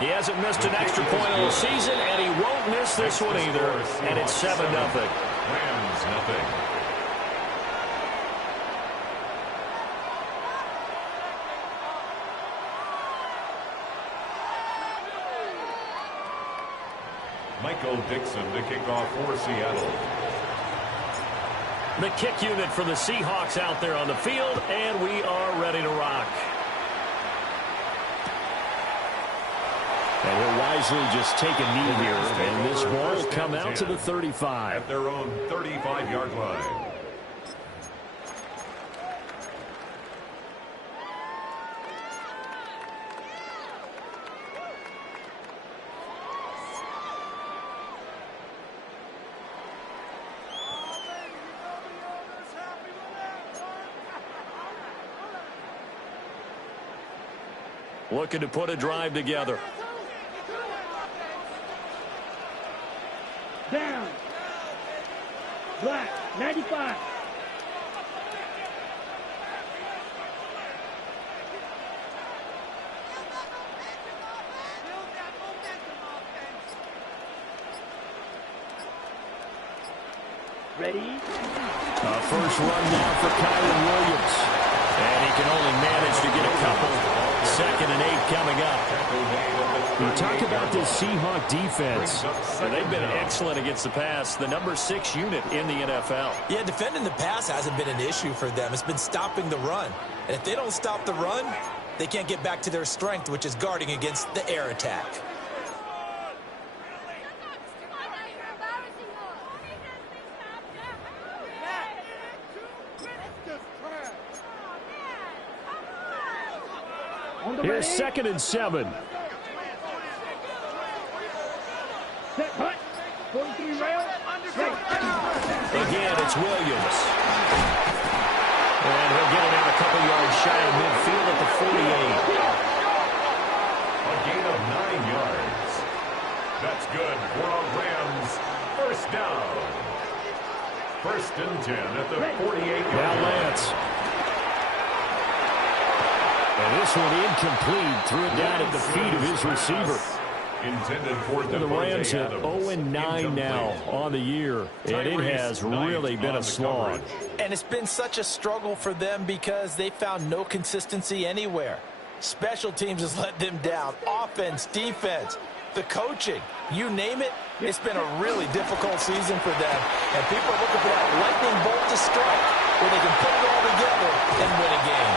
He hasn't missed an extra point all season, and he won't miss this one either. And it's 7-0. Rams, nothing. Michael Dixon to kick off for Seattle. The kick unit for the Seahawks out there on the field, and we are ready to rock. And he'll wisely just take a knee here, and this ball will come out to the 35. At their own 35-yard line. Looking to put a drive together. Down. Black, 95. Ready? First run now for Kyron Williams. And he can only manage to get a couple. 2nd and 8 coming up. You talk about this Seahawk defense. And they've been excellent against the pass. The number 6 unit in the NFL. Yeah, defending the pass hasn't been an issue for them. It's been stopping the run. And if they don't stop the run, they can't get back to their strength, which is guarding against the air attack. Here's 2nd and 7. Set punt. 43 rail. Again, it's Williams. And he'll get it out a couple yards shy of midfield at the 48. A gain of 9 yards. That's good for the Rams. First down. 1st and 10 at the 48-yard Now line. Lance. And this one incomplete. Threw it down at the feet of his receiver. Intended for The Rams at 0-9 now on the year. And it has really been a slog. And it's been such a struggle for them because they found no consistency anywhere. Special teams has let them down. Offense, defense, the coaching, you name it. It's been a really difficult season for them. And people are looking for that lightning bolt to strike where they can put it all together and win a game.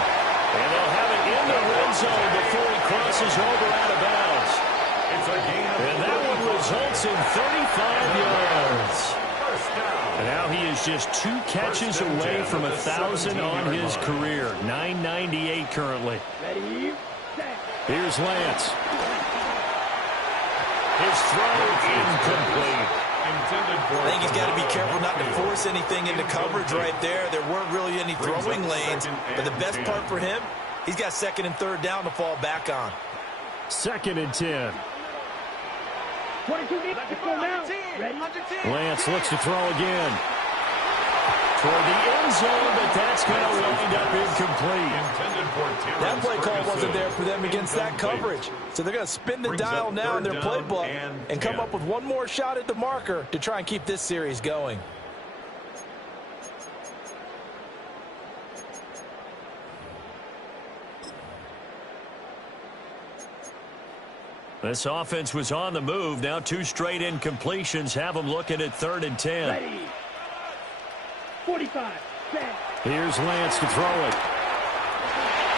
And they'll have it in the red zone before he crosses over out of bounds. It's a gain of And that one results in 35 yards. First down. And now he is just 2 catches away from 1,000 on his career. 998 currently. Ready? Set. Here's Lance. His throw incomplete. I think he's got to be careful not to force anything into coverage right there. There weren't really any throwing lanes, but the best part for him, he's got 2nd and 3rd down to fall back on. 2nd and 10. 22 deep. Let's go now. Ready? Lance looks to throw again. Toward the end zone, but that's going to wind up incomplete. That play call wasn't there for them against that coverage. So they're going to spin the dial now in their playbook and come up with one more shot at the marker to try and keep this series going. This offense was on the move. Now 2 straight incompletions have them looking at 3rd and 10. Ready. 45. Set. Here's Lance to throw it.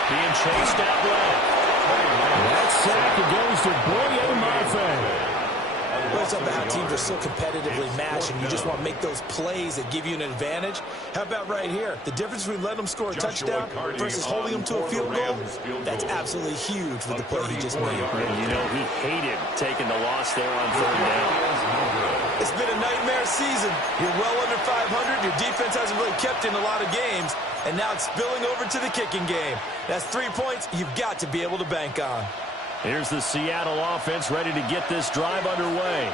Being chased out left. That sack, it goes to Boye Mafe. Well, it's about how teams are so competitively matched, and you just want to make those plays that give you an advantage. How about right here? The difference between letting them score a touchdown versus holding them to a field goal, that's absolutely huge with the play he just made. And you know he hated taking the loss there on 3rd down. It's been a nightmare season. You're well under 500. Your defense hasn't really kept in a lot of games, and now it's spilling over to the kicking game. That's 3 points you've got to be able to bank on. Here's the Seattle offense ready to get this drive underway.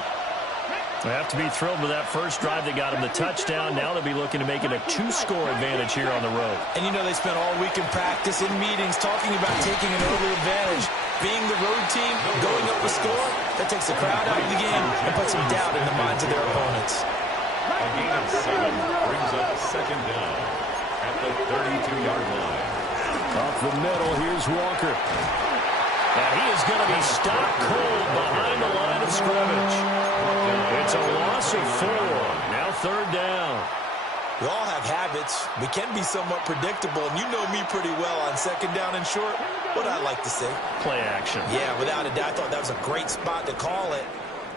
They have to be thrilled with that first drive that got them the touchdown. Now they'll be looking to make it a 2-score advantage here on the road. And you know they spent all week in practice, in meetings, talking about taking an early advantage. Being the road team, going up with score score, that takes the crowd out of the game and puts some doubt in the minds of their opponents. A gain of 7 brings up second down at the 32-yard line. Off the middle, here's Walker. And he is going to be stopped cold behind the line of scrimmage. It's a loss of 4. Now third down. We all have habits. We can be somewhat predictable, and you know me pretty well on second down and short. What I like to say? Play action. Yeah, without a doubt, I thought that was a great spot to call it.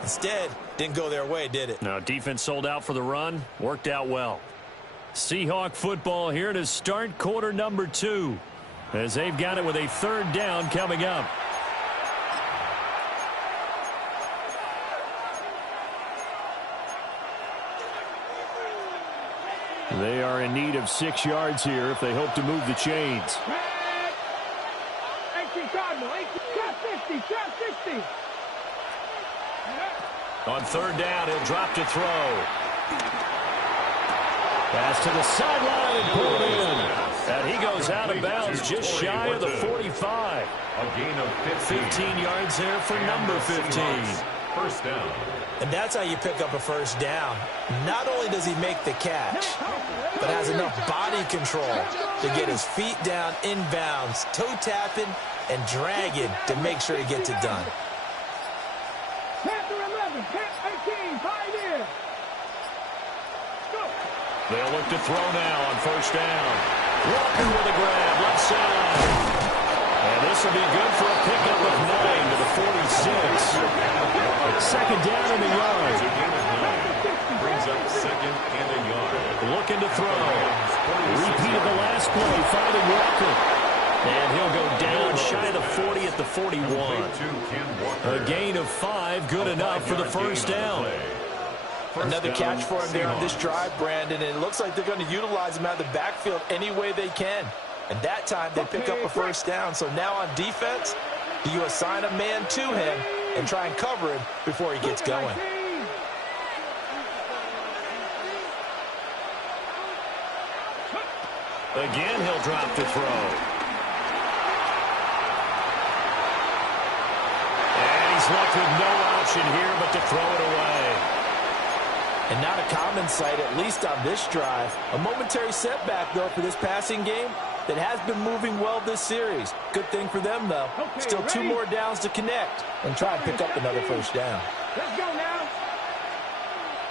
Instead, didn't go their way, did it? Now, defense sold out for the run. Worked out well. Seahawk football here to start quarter number 2. As they've got it with a third down coming up. They are in need of 6 yards here if they hope to move the chains. 18 Cardinal, 18, trap 50, trap 50. On third down, he'll drop to throw. Pass to the sideline and pulled in. And he goes out of bounds just shy of the 45. A gain of 15 yards there for number 15. First down. And that's how you pick up a first down. Not only does he make the catch, but has enough body control to get his feet down inbounds, toe tapping and dragging to make sure he gets it done. Panther 11, Panther 18, pioneer. Go. They'll look to throw now on first down. Walker with a grab, left side. And this will be good for a pickup of 9 to the 46. Second down in the yard. Brings up second and a yard. Looking to throw. Repeated the last play, finding Walker. And he'll go down shy of the 40 at the 41. A gain of 5, good enough for the first down. Another catch for him there on this drive, Brandon, and it looks like they're going to utilize him out of the backfield any way they can. And that time they pick up a first down. So now on defense, do you assign a man to him and try and cover him before he gets going? Again, he'll drop to throw. And he's left with no option here but to throw it away. And not a common sight, at least on this drive. A momentary setback, though, for this passing game that has been moving well this series. Good thing for them, though. Still 2 more downs to connect and try and pick up another first down. Let's go now.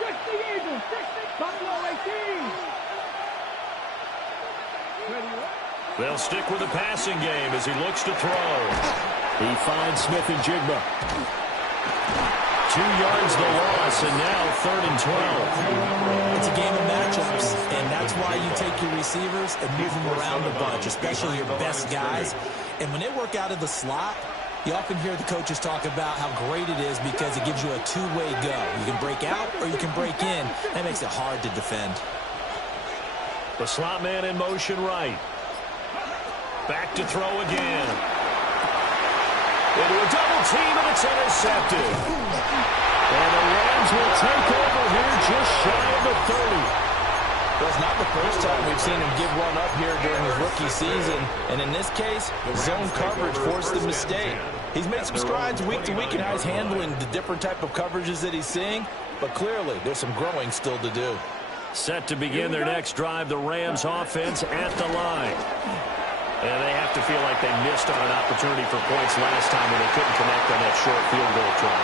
60 Eagles, 60, Buffalo 18. They'll stick with the passing game as he looks to throw. He finds Smith and Jigba. 2 yards the loss, and now 3rd and 12. It's a game of matchups, and that's why you take your receivers and move them around a bunch, especially your best guys. And when they work out of the slot, you often hear the coaches talk about how great it is because it gives you a two-way go. You can break out or you can break in. That makes it hard to defend. The slot man in motion right. Back to throw again. Into a double team, and it's intercepted. And the Rams will take over here just shy of the 30. Well, it's not the first time we've seen him give one up here during his rookie season. And in this case, zone coverage forced the mistake. He's made some strides week to week in how he's handling the different type of coverages that he's seeing. But clearly, there's some growing still to do. Set to begin their next drive, the Rams offense at the line. And they have to feel like they missed on an opportunity for points last time when they couldn't connect on that short field goal try.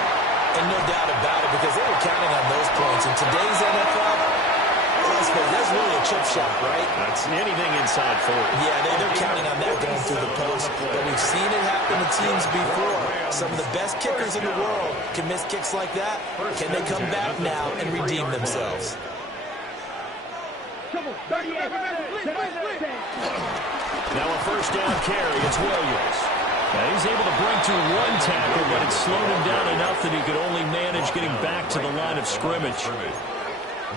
And no doubt about it, because they were counting on those points. In today's NFL, that's really a chip shot, right? That's anything inside 40. Yeah, they're counting on that going through the post. But we've seen it happen to teams before. Some of the best kickers in the world can miss kicks like that. Can they come back now and redeem themselves? Now a first down carry, it's Williams. Now he's able to break to 1 tackle, but it slowed him down enough that he could only manage getting back to the line of scrimmage.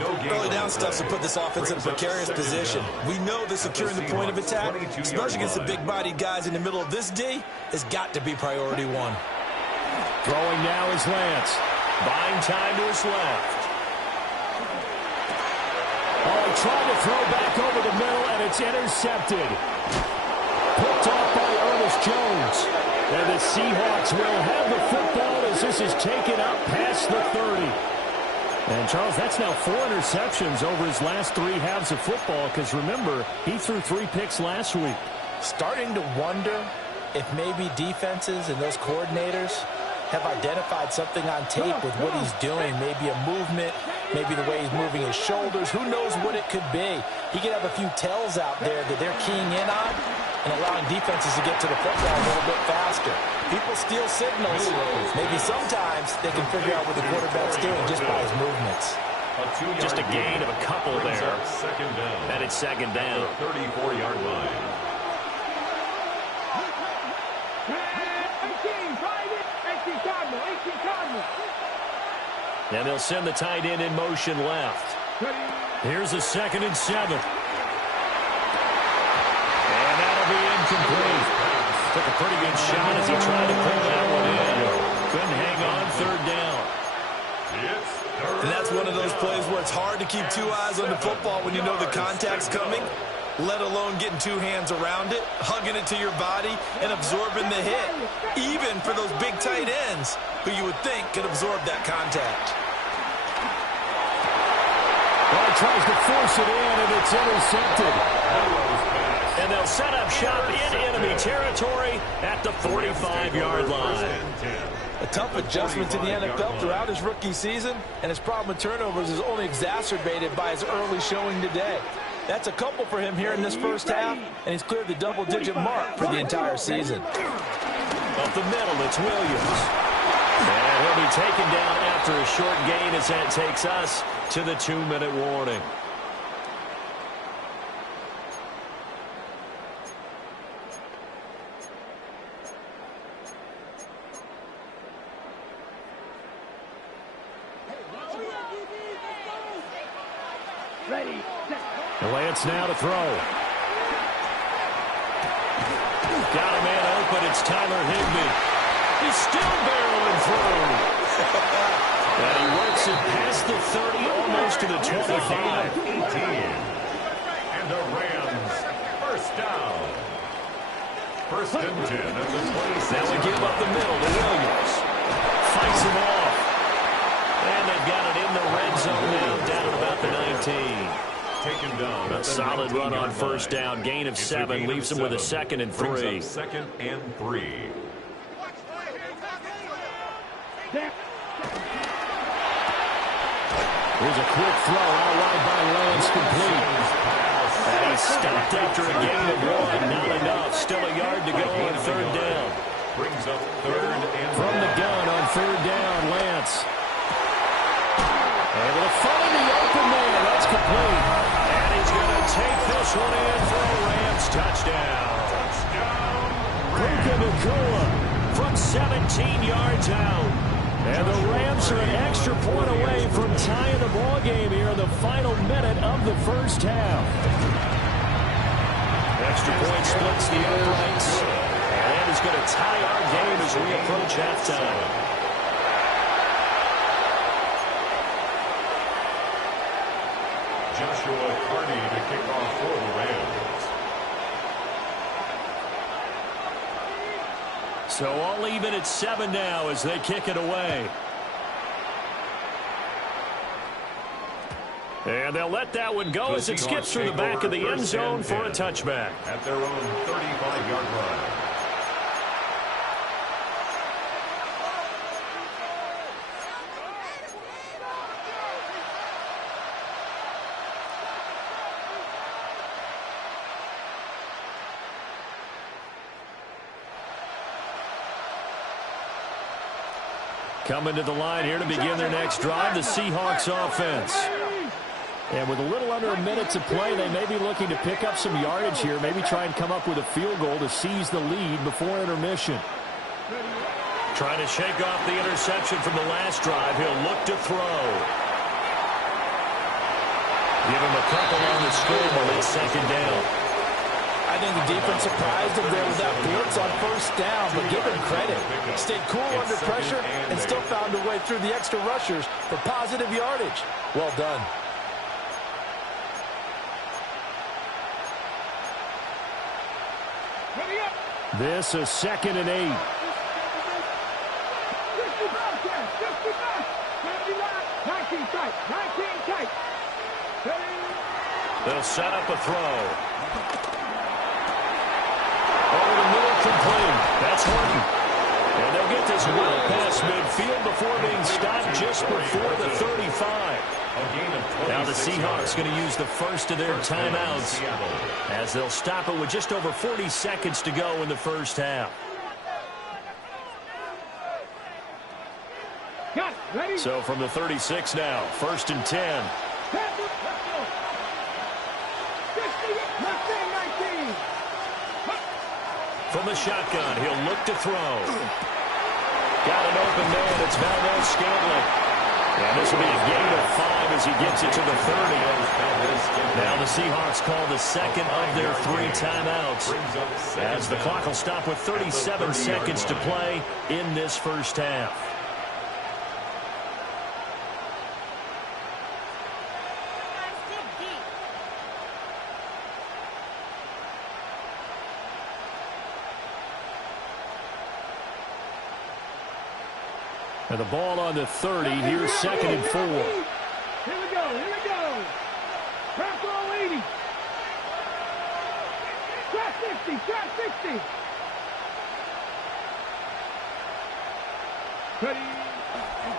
Early down stuff to put this offense in a precarious position. We know that securing the point of attack, especially against the big-bodied guys in the middle of this D, has got to be priority 1. Throwing now is Lance. Buying time to his left. Oh, trying to throw back over the middle, and it's intercepted. Picked off by Chris Jones. And the Seahawks will have the football as this is taken up past the 30. And, Charles, that's now 4 interceptions over his last 3 halves of football because, remember, he threw 3 picks last week. Starting to wonder if maybe defenses and those coordinators have identified something on tape with what he's doing. Maybe a movement, maybe the way he's moving his shoulders. Who knows what it could be? He could have a few tells out there that they're keying in on and allowing defenses to get to the football a little bit faster. People steal signals. Maybe sometimes they can figure out what the quarterback's doing just by his movements. Just a gain of a couple there. Second down. And it's second down. 34-yard line. 18 Cardinal. And they'll send the tight end in motion left. Here's a 2nd and 7. And that'll be incomplete. Took a pretty good shot as he tried to pull that one in. Couldn't hang on 3rd down. And that's one of those plays where it's hard to keep 2 eyes on the football when you know the contact's coming, let alone getting 2 hands around it, hugging it to your body, and absorbing the hit. Even for those big tight ends who you would think could absorb that contact. Well, he tries to force it in, and it's intercepted. And they'll set up shop in enemy territory at the 45-yard line. A tough adjustment to the NFL throughout his rookie season, and his problem with turnovers is only exacerbated by his early showing today. That's a couple for him here in this first half, and he's cleared the double-digit mark for the entire season. Up the middle, it's Williams. And he'll be taken down after a short gain as that takes us to the 2-minute warning. Ready, set. Lance now to throw. Got a man open. It's Tyler Higbee. He's still barreling through. And he works it past the 30, almost to the 25. 18. And the Rams, first down. 1st and 10 at the 26. Now we give up the middle to Williams. Fights him off. And they've got it in the red zone now, down at about the 19. Taken down. A solid run on 1st down. Gain of 7 leaves him with a 2nd and 3. 2nd and 3. Here's a quick throw out wide by Lance, complete. And he's stopped after a gain of 1. Not enough. Still a yard to go on 3rd down. Brings up 3rd and From the gun on 3rd down, Lance. Able to find the open man. That's complete. And he's going to take this one in for a Rams touchdown. Puka Nacua from 17 yards out. And the Rams are an extra point away from tying the ball game here in the final minute of the first half. Extra point splits the uprights. And that is going to tie our game as we approach halftime. Joshua Carney to kick off for the Rams. So all even at 7 now as they kick it away. And they'll let that one go as it skips through the back of the end zone for a touchback. At their own 35-yard line. Coming to the line here to begin their next drive, the Seahawks offense. And with a little under a minute to play, they may be looking to pick up some yardage here, maybe try and come up with a field goal to seize the lead before intermission. Trying to shake off the interception from the last drive. He'll look to throw. Give him a couple on the scramble. It's 2nd down. I think the defense surprised him there with that blitz on 1st down, but give him credit. Stayed cool under pressure and still found a way through the extra rushers for positive yardage. Well done. Ready up. This is 2nd and 8. They'll set up a throw. Over the middle, complete. That's Horton. And they'll get this well past midfield before being stopped just before the 35. Now the Seahawks going to use the first of their timeouts as they'll stop it with just over 40 seconds to go in the first half. So from the 36 now, 1st and 10. From the shotgun, he'll look to throw. Got an open man. It's Valdez Scantling. And this will be a gain of 5 as he gets it to the 30. Now the Seahawks call the second of their 3 timeouts as the clock will stop with 37 seconds to play in this first half. And the ball on the 30. Here's 2nd and 4. Here we go. Trap all 80. Trap 60.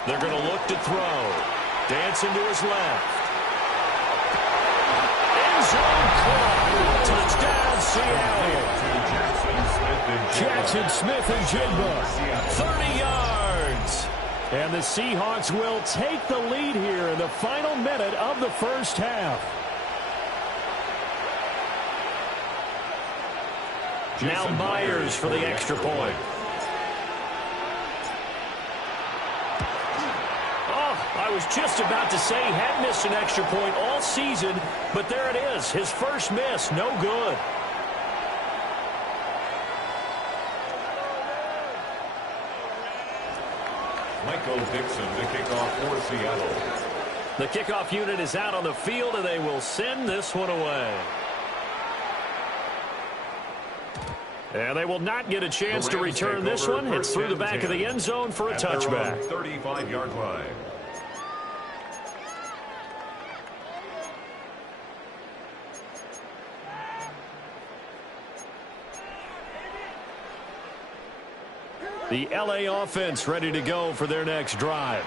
They're going to look to throw. Dancing to his left. End zone caught. Touchdown, Seattle. Jackson Smith and Jigba. 30 yards. And the Seahawks will take the lead here in the final minute of the first half. Now Myers for the extra point. Oh, I was just about to say he had missed an extra point all season, but there it is. His first miss, no good. Michael Dixon to kick off for Seattle. The kickoff unit is out on the field, and they will send this one away. And they will not get a chance to return this one. It's through the back of the end zone for a touchback. 35-yard line. The LA offense ready to go for their next drive.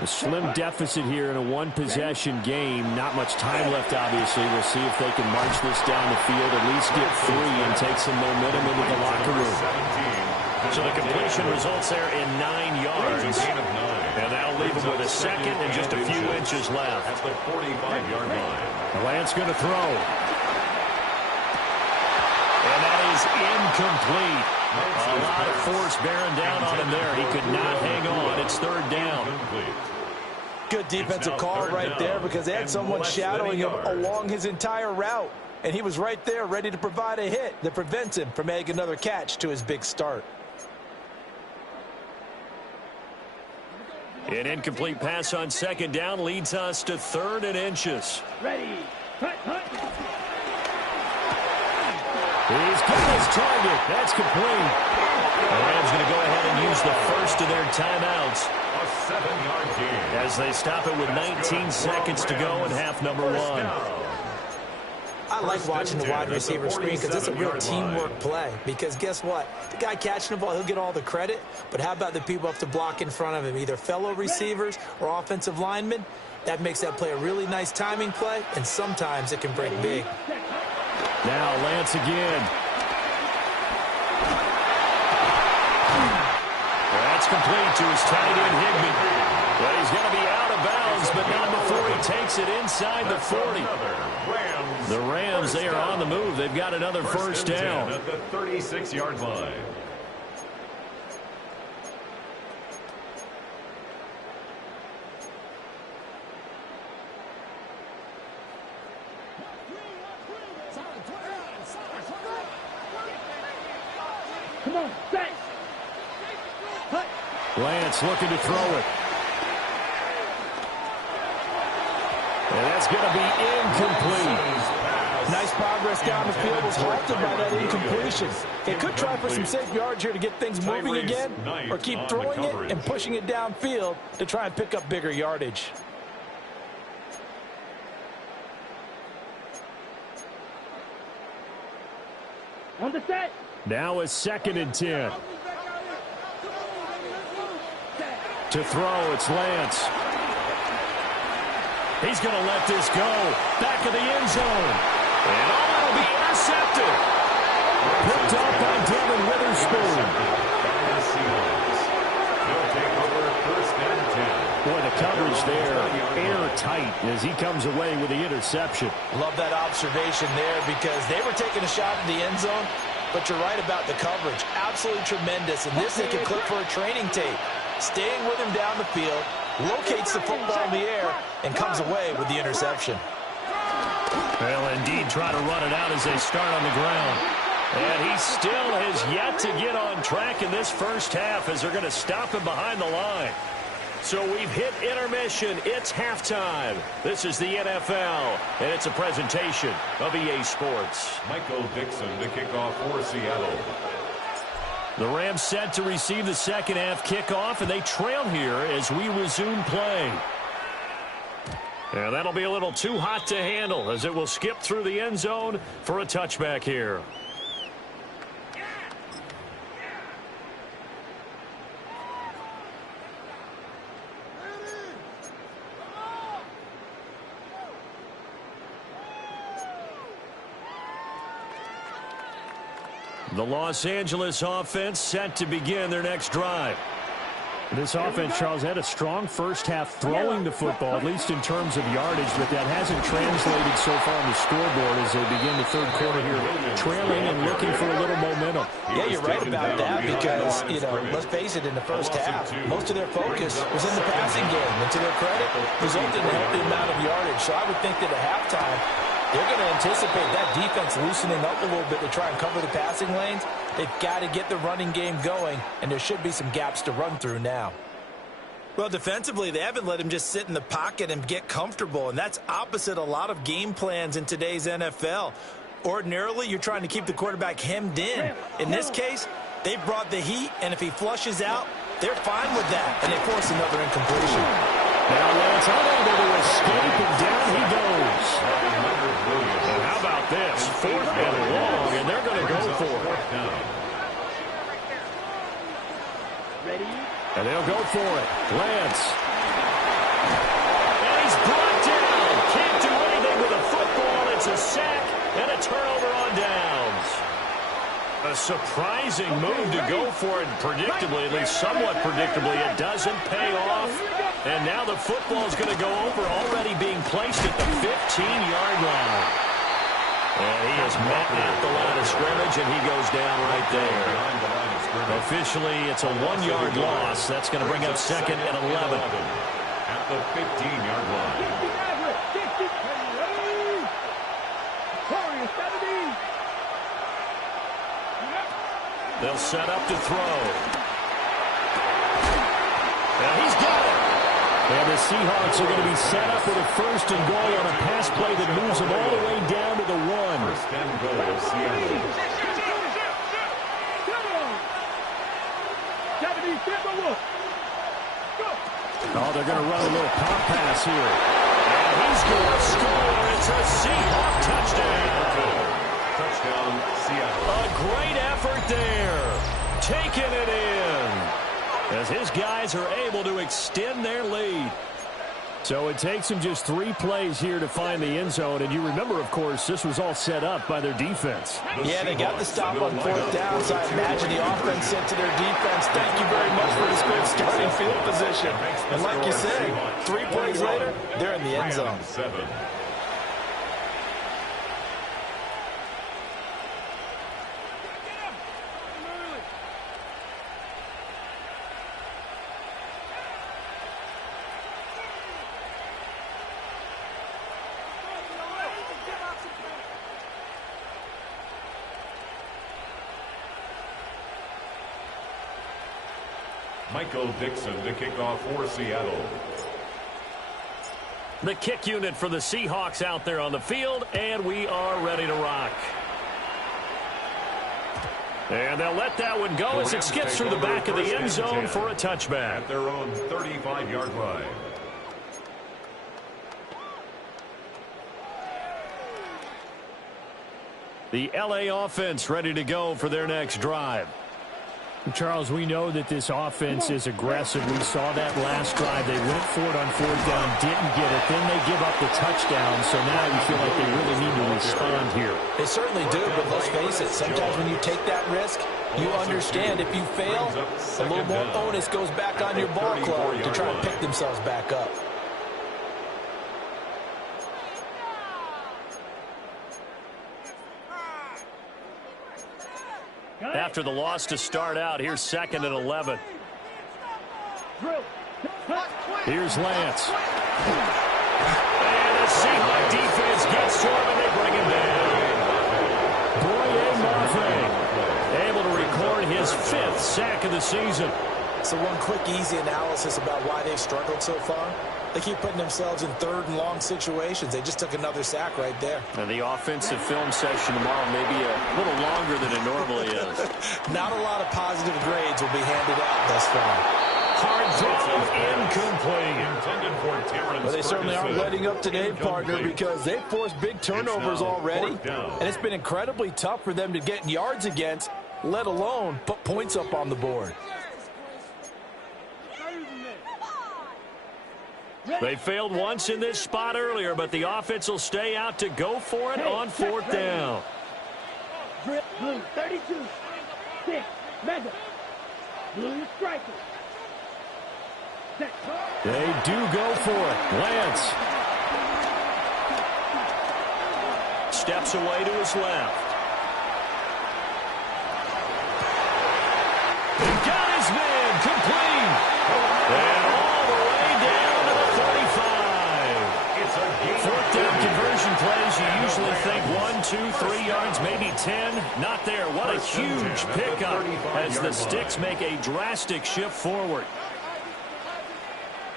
A slim deficit here in a one-possession game. Not much time left, obviously. We'll see if they can march this down the field, at least get 3 and take some momentum into the locker room. So the completion results there in 9 yards. And that'll leave them with a second and just a few inches left. At the 45-yard line. Lance going to throw. And that is incomplete. A lot of force bearing down on him there. He could not hang on. It's 3rd down. Good defensive call right there because they had someone shadowing him along his entire route. And he was right there ready to provide a hit that prevents him from making another catch to his big start. An incomplete pass on 2nd down leads us to 3rd and inches. Ready. Hut. He's got his target. That's complete. The Rams going to go ahead and use the first of their timeouts. A 7-yard gain. As they stop it with 19 seconds to go in half number 1. I like watching the wide receiver screen because it's a real teamwork play. Because guess what? The guy catching the ball, he'll get all the credit. But how about the people up to block in front of him, either fellow receivers or offensive linemen? That makes that play a really nice timing play, and sometimes it can break big. Now Lance again. That's complete to his tight end, Higbee. Well, he's going to be out of bounds, but not before he takes it inside the 40. The Rams, they are on the move. They've got another first down. At the 36-yard line. Come on, back. Lance looking to throw it. And that's going to be incomplete. Nice progress down the field was halted by that incompletion. They could try for some safe yards here to get things moving again, or keep throwing it and pushing it downfield to try and pick up bigger yardage. On the set. Now a 2nd and 10. To throw, it's Lance. He's going to let this go. Back of the end zone. And it'll be intercepted. Picked off by Devin Witherspoon. Boy, the coverage there, airtight as he comes away with the interception. Love that observation there because they were taking a shot at the end zone, but you're right about the coverage. Absolutely tremendous. And this they can clip for a training tape. Staying with him down the field, locates the football in the air, and comes away with the interception. Well, indeed, try to run it out as they start on the ground. And he still has yet to get on track in this first half as they're going to stop him behind the line. So we've hit intermission. It's halftime. This is the NFL, and it's a presentation of EA Sports. Michael Dixon to kick off for Seattle. The Rams set to receive the second half kickoff, and they trail here as we resume play. And that'll be a little too hot to handle as it will skip through the end zone for a touchback here. The Los Angeles offense set to begin their next drive. This offense, Charles, had a strong first half throwing the football, at least in terms of yardage, but that hasn't translated so far on the scoreboard as they begin the third quarter here, trailing and looking for a little momentum. Yeah, you're right about that because, let's face it, in the first half, most of their focus was in the passing game. And to their credit, resulted in a healthy amount of yardage. So I would think that at halftime, they're going to anticipate that defense loosening up a little bit to try and cover the passing lanes. They've got to get the running game going, and there should be some gaps to run through now. Well, defensively, they haven't let him just sit in the pocket and get comfortable, and that's opposite a lot of game plans in today's NFL. Ordinarily, you're trying to keep the quarterback hemmed in. In this case, they brought the heat, and if he flushes out, they're fine with that, and they force another incompletion. Now Lance unable to escape, and down he goes. And how about this? 4th and long, and they're going to go for it. And they'll go for it. Lance. And he's brought down. Can't do anything with a football. It's a sack and a turnover on downs. A surprising move to go for it, predictably, at least somewhat predictably. It doesn't pay off. And now the football is going to go over, already being placed at the 15-yard line. And he is met at the line of scrimmage, and he goes down right there. Officially, it's a 1-yard loss. That's going to bring up 2nd and 11. At the 15-yard line. They'll set up to throw. And he's got it. And the Seahawks are going to be set up with a 1st and goal on a pass play that moves them all the way down to the 1. 1st and goal, Seattle. Oh, they're going to run a little pop pass here. And he's going to score. It's a Seahawk touchdown. Touchdown, Seattle. A great effort there. Taking it in. As his guys are able to extend their lead. So it takes them just 3 plays here to find the end zone. And you remember, of course, this was all set up by their defense. Yeah, they got the stop on 4th down, so I imagine the offense said to their defense, thank you very much for this great starting field position. And like you said, 3 plays later, they're in the end zone. 7. Michael Dixon to kick off for Seattle. The kick unit for the Seahawks out there on the field, and we are ready to rock. And they'll let that one go as it skips through the back of the end zone for a touchback. At their own 35-yard line. The L.A. offense ready to go for their next drive. Charles, we know that this offense is aggressive. We saw that last drive. They went for it on fourth down, didn't get it. Then they give up the touchdown, so now you feel like they really need to respond here. They certainly do, but let's face it, sometimes when you take that risk, you understand if you fail, a little more onus goes back on your ball club to try and pick themselves back up. After the loss to start out, here's 2nd and 11. Here's Lance. And the Seahawks defense gets to him, and they bring him down. Boye Mafe able to record his 5th sack of the season. So one quick, easy analysis about why they've struggled so far. They keep putting themselves in 3rd and long situations. They just took another sack right there. And the offensive film session tomorrow may be a little longer than it normally is. Not a lot of positive grades will be handed out thus far. Hard throw, incomplete. Well, they certainly aren't letting up today, partner, because they've forced big turnovers already. And it's been incredibly tough for them to get yards against, let alone put points up on the board. They failed once in this spot earlier, but the offense will stay out to go for it on 4th down. Blue, 32. 6. Madden. Blue striker. They do go for it. Lance. Steps away to his left. He got his man complete. And all the way down to the 45. 4th down conversion plays, you usually think 1, 2, 3 yards, maybe 10. Not there. What a huge pickup as the Sticks make a drastic shift forward.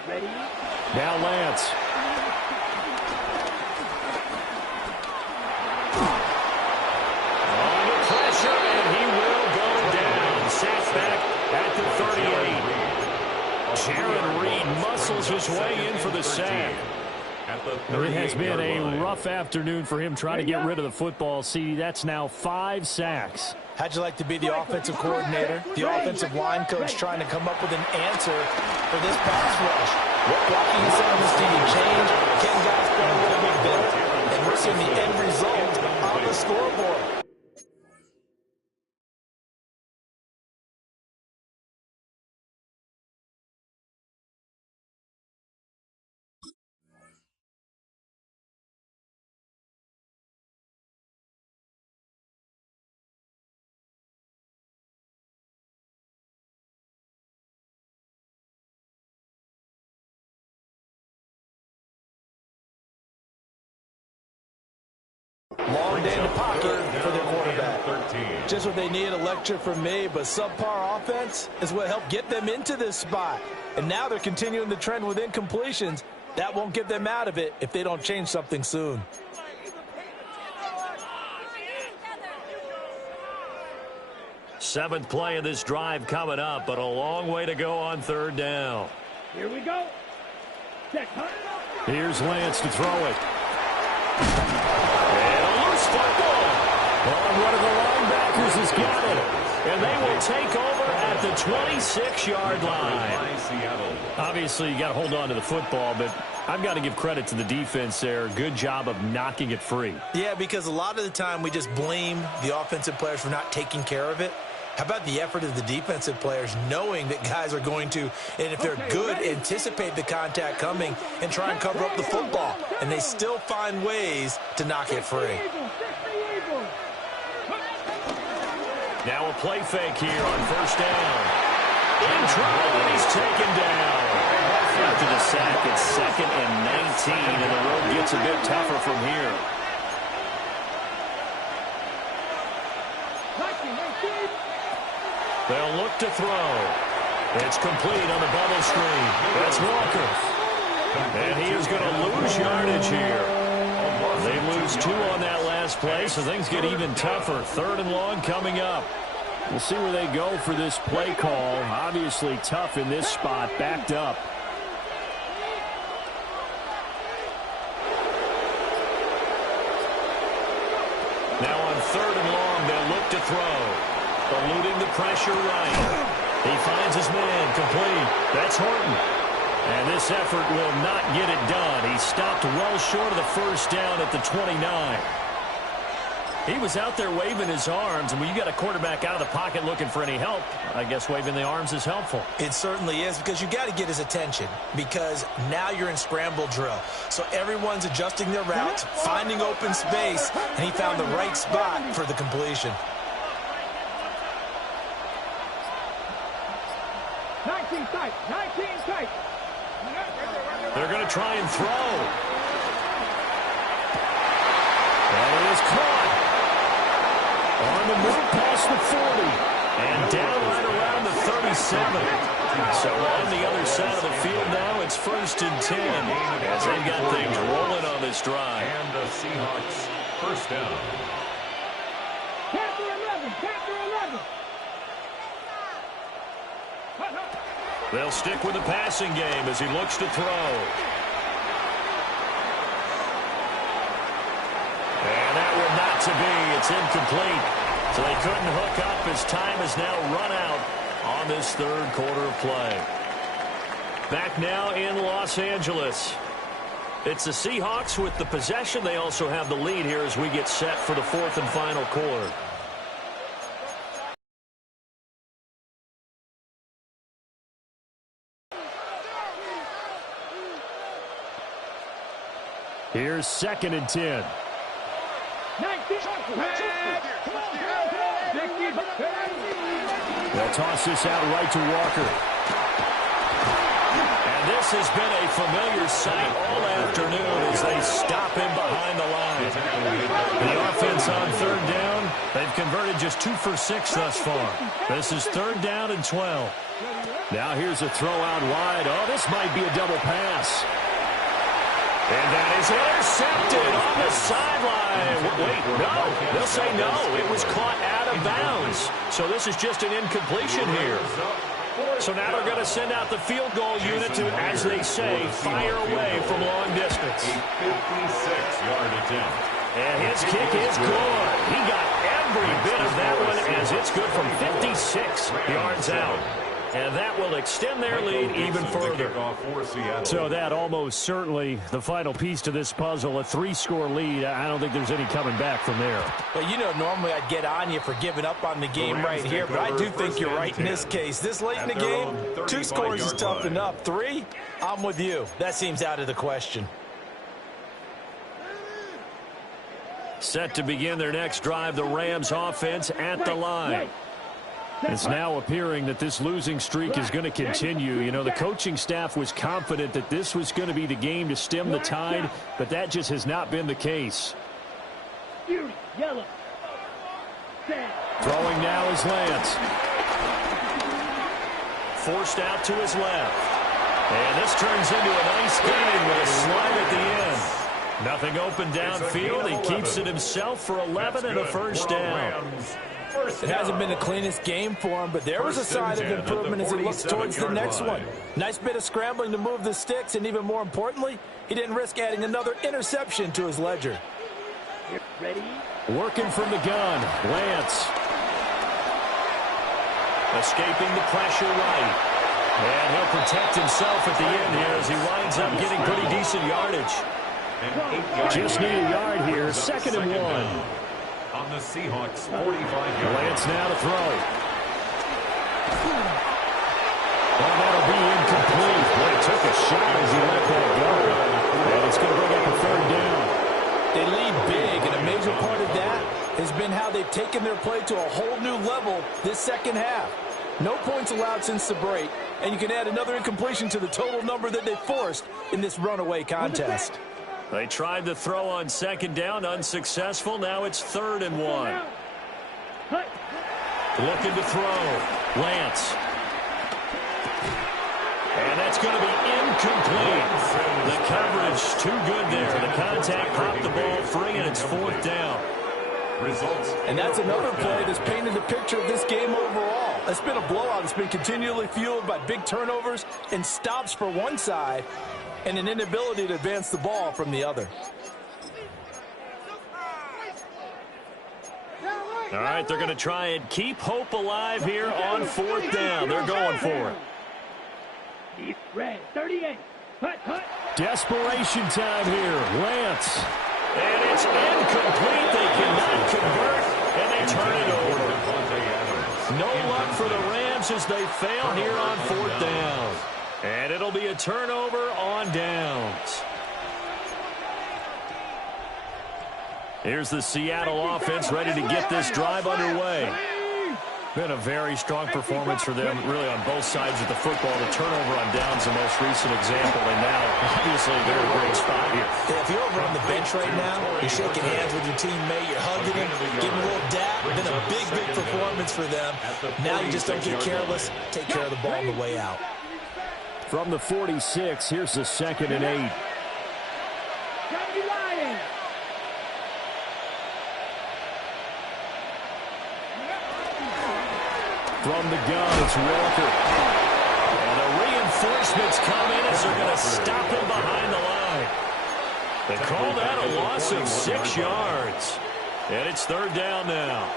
Now Lance. Under pressure, and he will go down. Sacked back at the 38. Jaron Reed muscles his way in for the sack. It has been a rough afternoon for him trying to get rid of the football. See, that's now 5 sacks. How'd you like to be the offensive coordinator, the offensive line coach trying to come up with an answer for this pass rush? What blocking assignments do you change? Can guys play a little bit better? And we're seeing the end result on the scoreboard. Long day in the pocket for their quarterback. Just what they need, a lecture from me, but subpar offense is what helped get them into this spot. And now they're continuing the trend with incompletions. That won't get them out of it if they don't change something soon. Seventh play of this drive coming up, but a long way to go on 3rd down. Here we go. Check. Here's Lance to throw it. And a loose football. Oh, one of the linebackers has got it. And they will take over at the 26-yard line. Obviously, you got to hold on to the football, but I've got to give credit to the defense there. Good job of knocking it free. Yeah, because a lot of the time we just blame the offensive players for not taking care of it. How about the effort of the defensive players knowing that guys are going to, and if they're good, anticipate the contact coming and try and cover up the football. And they still find ways to knock it free. Now a play fake here on 1st down. In trouble, and he's taken down. After the sack, it's 2nd and 19, and the road gets a bit tougher from here. They'll look to throw. It's complete on the bubble screen. That's Walker. And he is going to lose yardage here. They lose 2 on that last play, so things get even tougher. 3rd and long coming up. We'll see where they go for this play call. Obviously tough in this spot, backed up. Now on 3rd and long, they'll look to throw. Eluding the pressure right. He finds his man complete. That's Horton. And this effort will not get it done. He stopped well short of the first down at the 29. He was out there waving his arms, and when you got a quarterback out of the pocket looking for any help, I guess waving the arms is helpful. It certainly is, because you got to get his attention, because now you're in scramble drill. So everyone's adjusting their routes, finding open space, and he found the right spot for the completion. 19 tight, 19 tight. They're going to try and throw. And it is caught. On the move past the 40. And down right around the 37. So on the other side of the field now, it's 1st and 10. As they've got things rolling on this drive. And the Seahawks first down. Capture 11, capture 11. They'll stick with the passing game as he looks to throw. And that one not to be. It's incomplete. So they couldn't hook up as time has now run out on this 3rd quarter of play. Back now in Los Angeles. It's the Seahawks with the possession. They also have the lead here as we get set for the 4th and final quarter. Here's 2nd and 10. They'll toss this out right to Walker. And this has been a familiar sight all afternoon as they stop him behind the line. The offense on 3rd down, they've converted just 2 for 6 thus far. This is 3rd down and 12. Now here's a throw out wide. Oh, this might be a double pass. And that is intercepted on the sideline. Wait, no. They'll say no. It was caught out of bounds. So this is just an incompletion here. So now they're going to send out the field goal unit to, as they say, fire away from long distance. 56-yard attempt. And his kick is good. He got every bit of that one as it's good from 56 yards out. And that will extend their lead even further. So that almost certainly the final piece to this puzzle, a 3-score lead. I don't think there's any coming back from there. Well, you know, normally I'd get on you for giving up on the game right here, but I do think you're right in this case. This late in the game, 2 scores is tough enough. 3, I'm with you. That seems out of the question. Set to begin their next drive, the Rams offense at the line. It's now appearing that this losing streak is going to continue. You know, the coaching staff was confident that this was going to be the game to stem the tide, but that just has not been the case. Yellow. Throwing now is Lance. Forced out to his left. And this turns into a nice gain with a slide at the end. Nothing open downfield. He keeps it himself for 11 and a first down. It hasn't been the cleanest game for him, but there was a sign of improvement as he looks towards the next one. Nice bit of scrambling to move the sticks, and even more importantly, he didn't risk adding another interception to his ledger. Ready? Working from the gun, Lance. Escaping the pressure right. And he'll protect himself at the end here as he winds up getting pretty decent yardage. Just need a yard here, 2nd and 1. On the Seahawks 45-yard. Lance now to throw. Well, that'll be incomplete. Boy, he took a shot as he let that go. And it's going to bring up a 3rd down. They lead big, and a major part of that has been how they've taken their play to a whole new level this second half. No points allowed since the break, and you can add another incompletion to the total number that they forced in this runaway contest. They tried to throw on 2nd down, unsuccessful. Now it's 3rd and 1. Looking to throw. Lance. And that's it's going to be incomplete. The coverage too good there. The contact popped the ball free, and it's fourth down. And that's another play that's painted the picture of this game overall. It's been a blowout. It's been continually fueled by big turnovers and stops for one side and an inability to advance the ball from the other. All right, they're going to try and keep hope alive here on fourth down. They're going for it. Deep red, 38. Hut, hut. Desperation time here. Lance. And it's incomplete. They cannot convert, and they turn it over. No luck for the Rams as they fail here on fourth down. And it'll be a turnover on downs. Here's the Seattle offense ready to get this drive underway. Been a very strong performance for them, really, on both sides of the football. The turnover on downs, the most recent example, and now, obviously, they're in a great spot here. Yeah, if you're over on the bench right now, you're shaking hands with your teammate, you're hugging him, giving a little dap. Been a big, big performance for them. Now you just don't get careless. Take care of the ball on the way out. From the 46, here's the 2nd and 8. From the gun, it's Walker. And the reinforcements come in as they're going to stop him behind the line. They call that a loss of 6 yards. And it's third down now.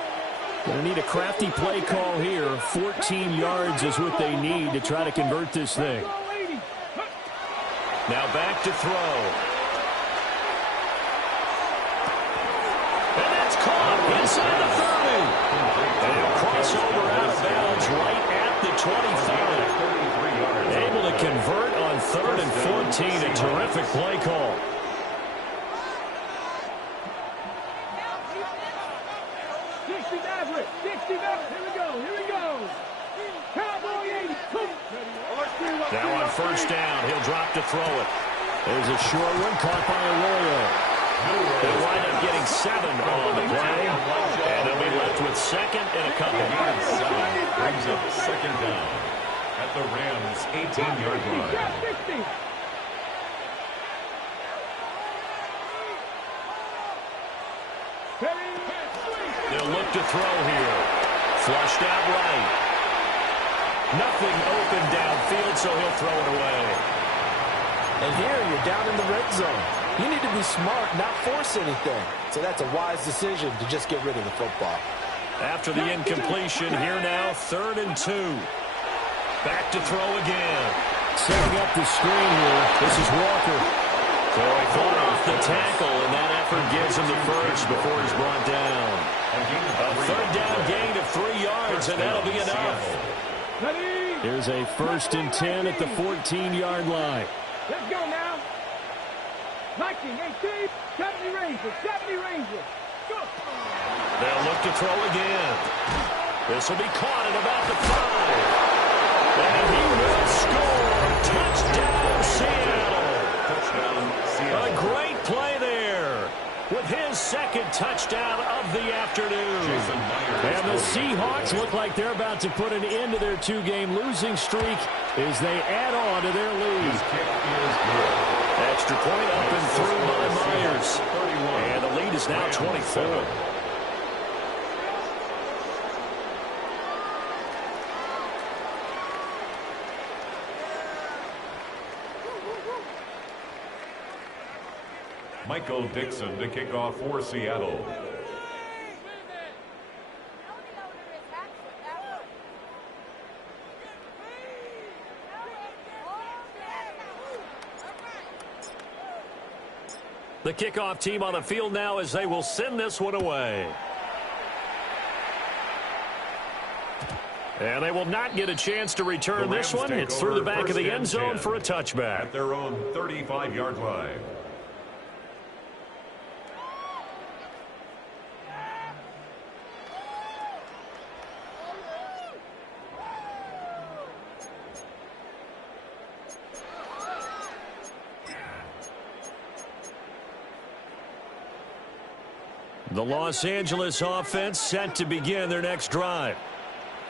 Going to need a crafty play call here. 14 yards is what they need to try to convert this thing. Now back to throw. And that's caught inside the 30. And he'll cross over out of bounds right at the 25. Able to convert on 3rd and 14. A terrific play call. Now on first down, he'll drop to throw it. There's a short one caught by Arroyo. They'll wind up getting 7 on the play. And they'll be left with 2nd and a couple. Brings up 2nd down at the Rams' 18-yard line. They'll look to throw here. Flushed out right. Nothing open downfield, so he'll throw it away. And here you're down in the red zone. You need to be smart, not force anything. So that's a wise decision to just get rid of the football. After the incompletion, here now, 3rd and 2. Back to throw again. Setting up the screen here. This is Walker. So he fought off the tackle, and that effort gives him the first before he's brought down. A 3rd down gain of 3 yards, and that'll be enough. Here's a 1st and 10 at the 14-yard line. Let's go now. 19, 18, 70 Rangers, 70 Rangers. Go. They'll look to throw again. This will be caught at about the 5. And he will score. Touchdown, Seattle. A great play there with his 2nd touchdown of the afternoon. And the Seahawks look like they're about to put an end to their 2-game losing streak as they add on to their lead. Extra point up and through by Myers. And the lead is now 24. Michael Dixon to kick off for Seattle. The kickoff team on the field now as they will send this one away. And they will not get a chance to return this one. It's through the back of the end zone for a touchback. At their own 35-yard line. The Los Angeles offense set to begin their next drive.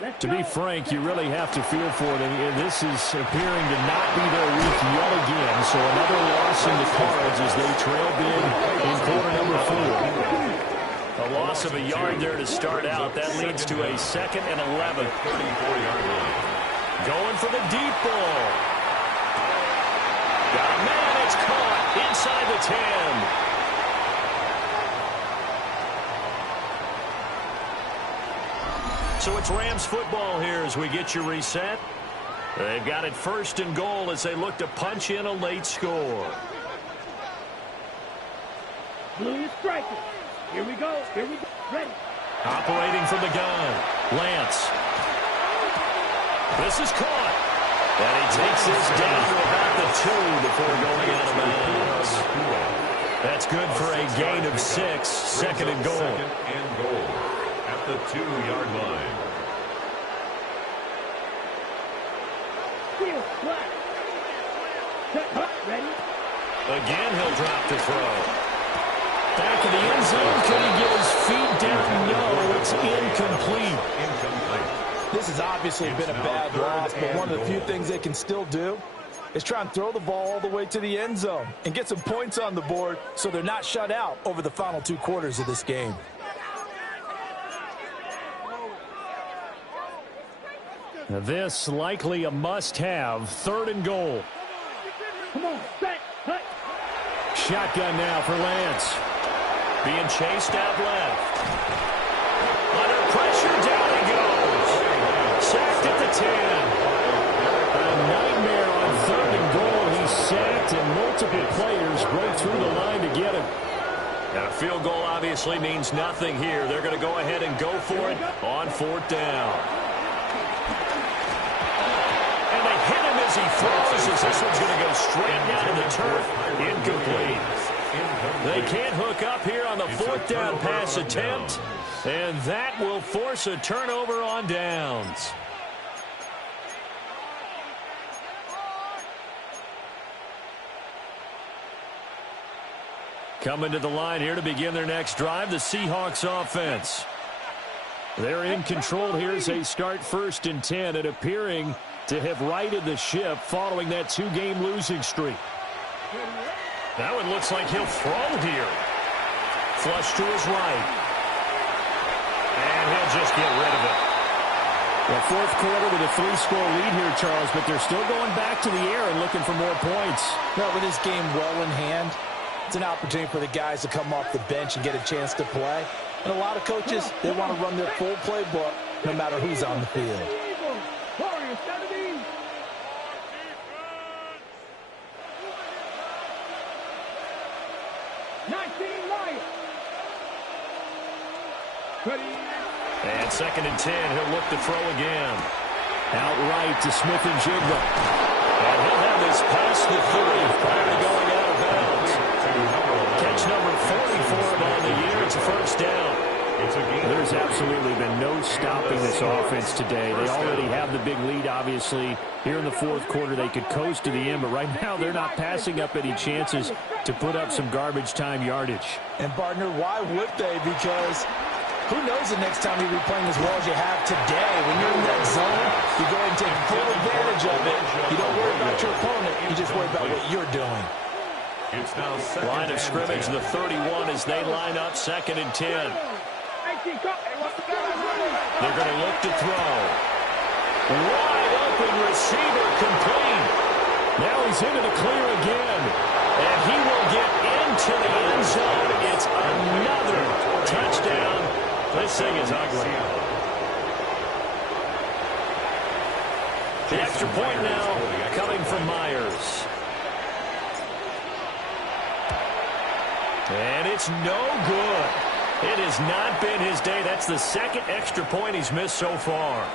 Let's To be go. frank, you really have to fear for them. This is appearing to not be their week yet again. So another loss in the cards as they trail big in quarter number 4. A loss of a yard there to start out. That leads to a 2nd and 11. 34-yard line. Going for the deep ball. Got a man. It's caught inside the 10. So it's Rams football here as we get you reset. They've got it 1st and goal as they look to punch in a late score. Blue is striking. Here we go. Here we go. Ready. Operating from the gun. Lance. This is caught. And he takes this down to about the 2 before going out of bounds. That's good for a gain of 6. 2nd and goal. 2nd and goal at the 2-yard line. Field flat. Set up. Ready. Again, he'll drop to throw. Back in the end zone. Can he get his feet down? No, it's incomplete. Incomplete. This has obviously been a bad loss, but one of the few things they can still do is try and throw the ball all the way to the end zone and get some points on the board so they're not shut out over the final 2 quarters of this game. Now this likely a must-have. 3rd and goal. Come on. Set. Hut. Shotgun now for Lance. Being chased out left. Under pressure, down he goes. Sacked at the 10. A nightmare on 3rd and goal. He's sacked, and multiple players broke through the line to get him. And a field goal obviously means nothing here. They're going to go ahead and go for it on 4th down. And they hit him as he throws, as this one's going to go straight down to the turf. Incomplete. They can't hook up here on the 4th down pass attempt. And that will force a turnover on downs. Coming to the line here to begin their next drive, the Seahawks offense. They're in control here as they start 1st and 10 and appearing to have righted the ship following that 2-game losing streak. That one looks like he'll throw here. Flush to his right. And he'll just get rid of it. Well, 4th quarter with a 3-score lead here, Charles, but they're still going back to the air and looking for more points. Well, with this game well in hand, it's an opportunity for the guys to come off the bench and get a chance to play. And a lot of coaches, they want to run their full playbook no matter who's on the field. Warriors 17. And 2nd and 10, he'll look to throw again. Outright to Smith and Jigba. And he'll have this past the 30 prior to going out of bounds. Catch number 44 on the year. It's a 1st down. There's absolutely been no stopping this offense today. They already have the big lead, obviously. Here in the 4th quarter, they could coast to the end, but right now they're not passing up any chances to put up some garbage time yardage. And, partner, why would they? Because who knows the next time you'll be playing as well as you have today. When you're in that zone, you go ahead and take full advantage of it. You don't worry about your opponent. You just worry about what you're doing. It's now line of scrimmage, the 31 as they line up 2nd and 10. They're going to look to throw. Wide open receiver complete. Now he's into the clear again. And he will get into the end zone. It's another touchdown. This thing is ugly. The extra point now coming from Myers. And it's no good. It has not been his day. That's the 2nd extra point he's missed so far.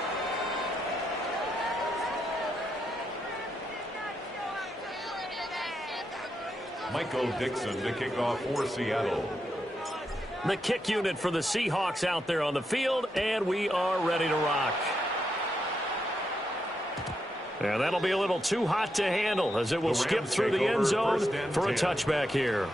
Michael Dixon to kick off for Seattle. The kick unit for the Seahawks out there on the field, and we are ready to rock. And that'll be a little too hot to handle as it will skip through the end zone for a touchback here.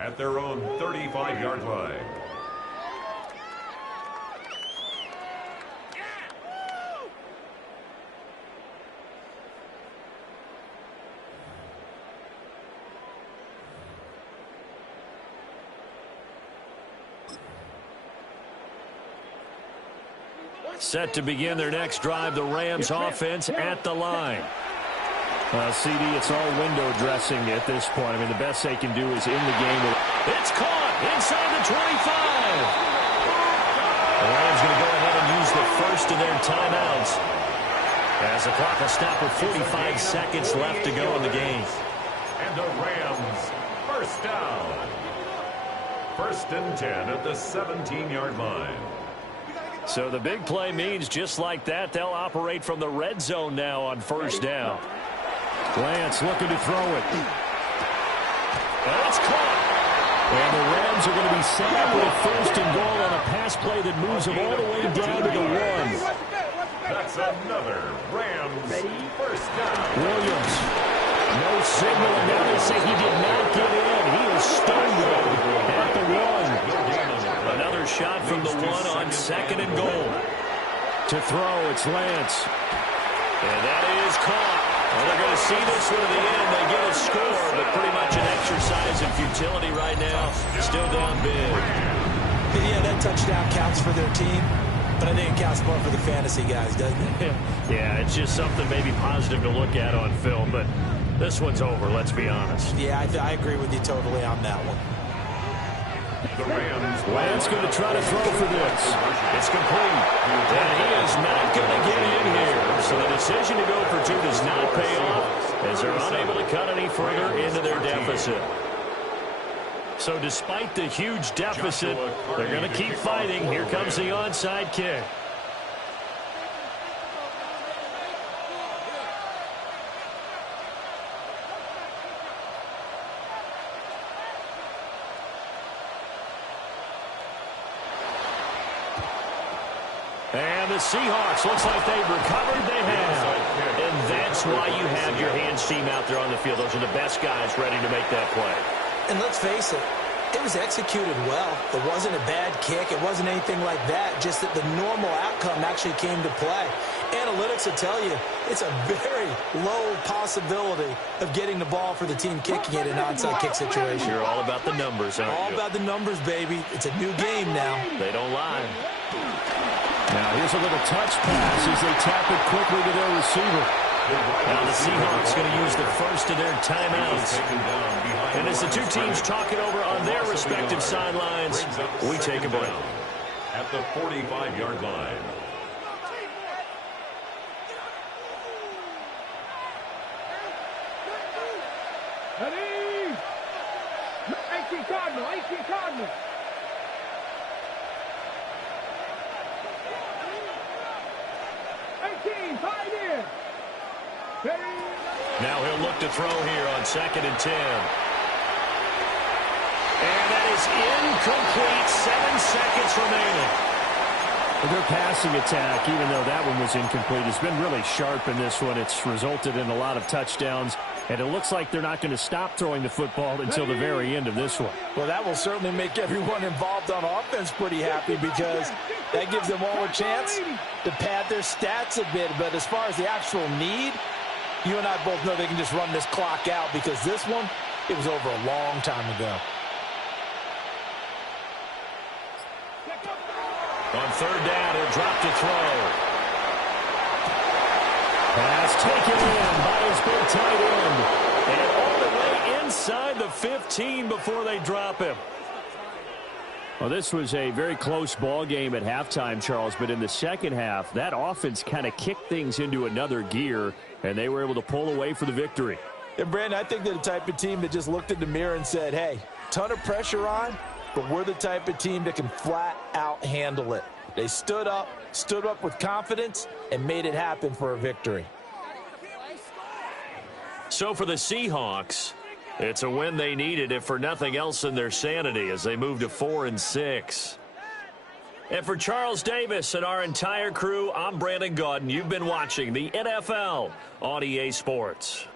at their own 35-yard line. Set to begin their next drive, the Rams offense at the line. CD, it's all window dressing at this point. I mean, the best they can do is in the game. It's caught inside the 25. The Rams going to go ahead and use the first of their timeouts as the clock will stop with 45 seconds left to go in the game. And the Rams first down. 1st and 10 at the 17-yard line. So the big play means just like that, they'll operate from the red zone now on 1st down. Lance looking to throw it. And it's caught. And the Rams are going to be set up with 1st and goal on a pass play that moves them all the way down to the 1. That's another Rams first down. Williams. No signal, and now they say he did not get in. He is stonewalled at the 1. Another shot from the 1 on 2nd and goal. To throw, it's Lance. And that is caught. Well, they're going to see this one to the end. They get a score, but pretty much an exercise in futility right now. Still down big. Yeah, that touchdown counts for their team, but I think it counts more for the fantasy guys, doesn't it? Yeah, it's just something maybe positive to look at on film, but this one's over, let's be honest. Yeah, I agree with you totally on that one. The Rams. Lance going to try to throw for this. It's complete. And he is not going to get in here. So the decision to go for 2 does not pay off as they're unable to cut any further into their deficit. So despite the huge deficit, they're going to keep fighting. Here comes the onside kick. And the Seahawks, looks like they've recovered. They have. And that's why you have your hands team out there on the field. Those are the best guys ready to make that play. And let's face it, it was executed well. It wasn't a bad kick. It wasn't anything like that. Just that the normal outcome actually came to play. Analytics will tell you it's a very low possibility of getting the ball for the team kicking it in an onside kick situation. You're all about the numbers, aren't you? All about the numbers, baby. It's a new game now. They don't lie. Now here's a little touch pass as they tap it quickly to their receiver. Now the Seahawks going to use the first of their timeouts. And as the two teams talk it over on their respective sidelines, we take a break. At the 45-yard line. Ready? 18 Cardinal, 18 Cardinal. Now he'll look to throw here on 2nd and 10. And that is incomplete. 7 seconds remaining. Their passing attack, even though that one was incomplete, has been really sharp in this one. It's resulted in a lot of touchdowns, and it looks like they're not going to stop throwing the football until the very end of this one. Well, that will certainly make everyone involved on offense pretty happy because that gives them all a chance to pad their stats a bit. But as far as the actual need, you and I both know they can just run this clock out because this one, it was over a long time ago. On 3rd down, he'll drop to throw. Pass taken in by his big tight end. And all the way inside the 15 before they drop him. Well, this was a very close ball game at halftime, Charles, but in the second half, that offense kind of kicked things into another gear, and they were able to pull away for the victory. And, Brandon, I think they're the type of team that just looked in the mirror and said, hey, ton of pressure on, but we're the type of team that can flat out handle it. They stood up with confidence, and made it happen for a victory. So for the Seahawks, it's a win they needed, if for nothing else in their sanity, as they move to 4-6. And for Charles Davis and our entire crew, I'm Brandon Gaudin. You've been watching the NFL on EA Sports.